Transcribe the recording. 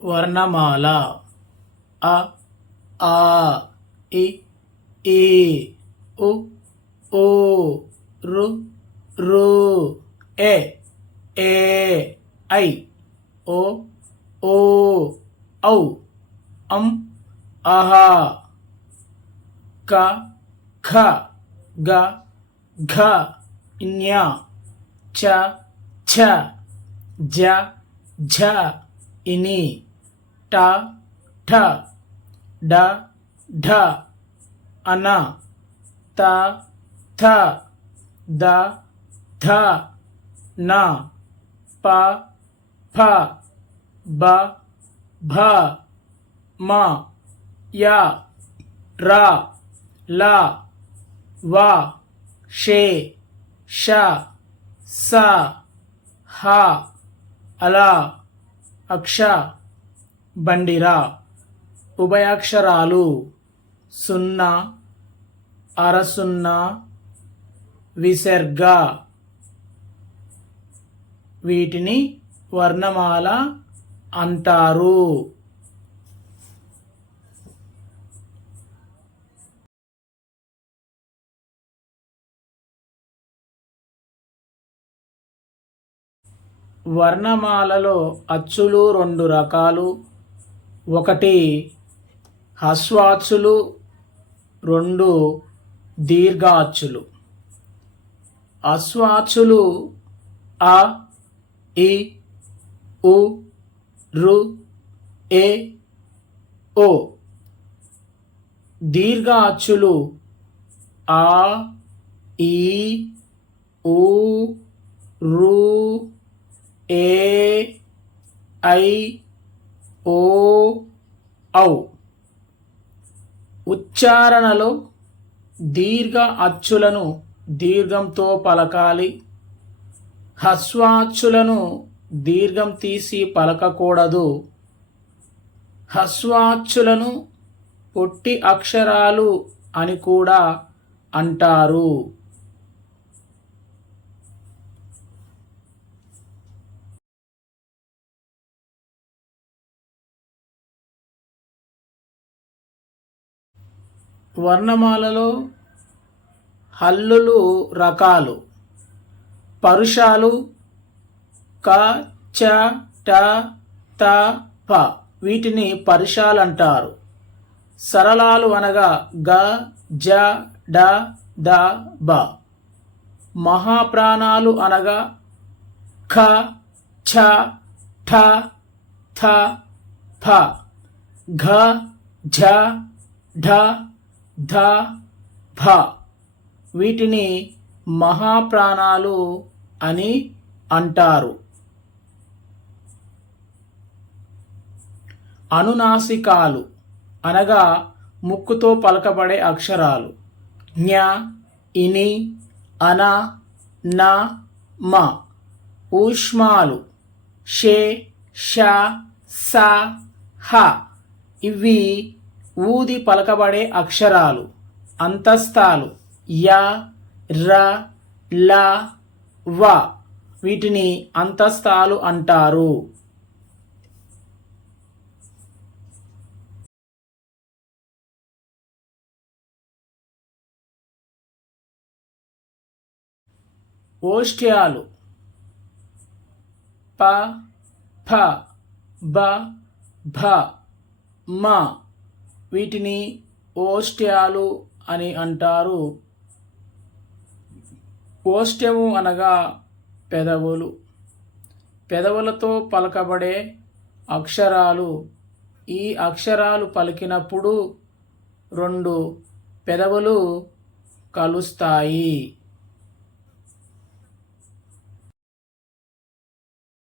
వర్ణమాల. అ ఆ ఇ ఈ ఉ ఊ రు రు ఏ ఏ ఐ ఓ ఓ ఔ అం అహ క ఖ గ ఘ న్య చ ఛ జ ఝ ఇని ట ఠ డ ఢ అన త థ ద ధ న ప ఫ బ భ మ య ర ల వ షే ష స హ అల అక్ష బండిరా. ఉభయాక్షరాలు సున్నా అరసున్నా విసర్గ. వీటిని వర్ణమాల అంటారు. వర్ణమాలలో అచ్చులు రెండు రకాలు. ఒకటి హ్రస్వాచ్చులు రెండు దీర్ఘ అచ్చులు అశ్వాచ్చులు అ ఇ ఉ రు ఏ ఓ. దీర్ఘ అచ్చులు ఆ ఈ ఊ రు ఏ ఐ ఓ ఔ. ఉచ్చారణలో దీర్ఘ అచ్చులను దీర్ఘంతో పలకాలి. హస్వాచ్చులను దీర్ఘం తీసి పలకకూడదు. హస్వాచ్చులను పొట్టి అక్షరాలు అని కూడా అంటారు. వర్ణమాలలో హల్లులు రకాలు. పరుషాలు క చ ట త ప వీటిని పరుషాలు అంటారు సరళాలు అనగా గ జ డ ద బ. మహాప్రాణాలు అనగా ఖ ఛ ఠ థ ఫ ఘ ఝ ఢ ధ భ. వీటిని మహాప్రాణాలు అని అంటారు. అనునాసికాలు అనగా ముక్కుతో పలకబడే అక్షరాలు. జ్ఞ ఇని అన న మ. ఊష్మాలు. షే ష స హ. ఇవి ఊది పలకబడే అక్షరాలు అంతస్తాలు య ర ల వ వీటిని అంతస్తాలు అంటారు. ఓష్ట్యాలు ప ఫ బ భ మ వీటిని ఓస్ట్యాలు అని అంటారు. ఓస్ట్యము అనగా పెదవులు. పెదవులతో పలకబడే అక్షరాలు. ఈ అక్షరాలు పలికినప్పుడు రెండు పెదవులు కలుస్తాయి.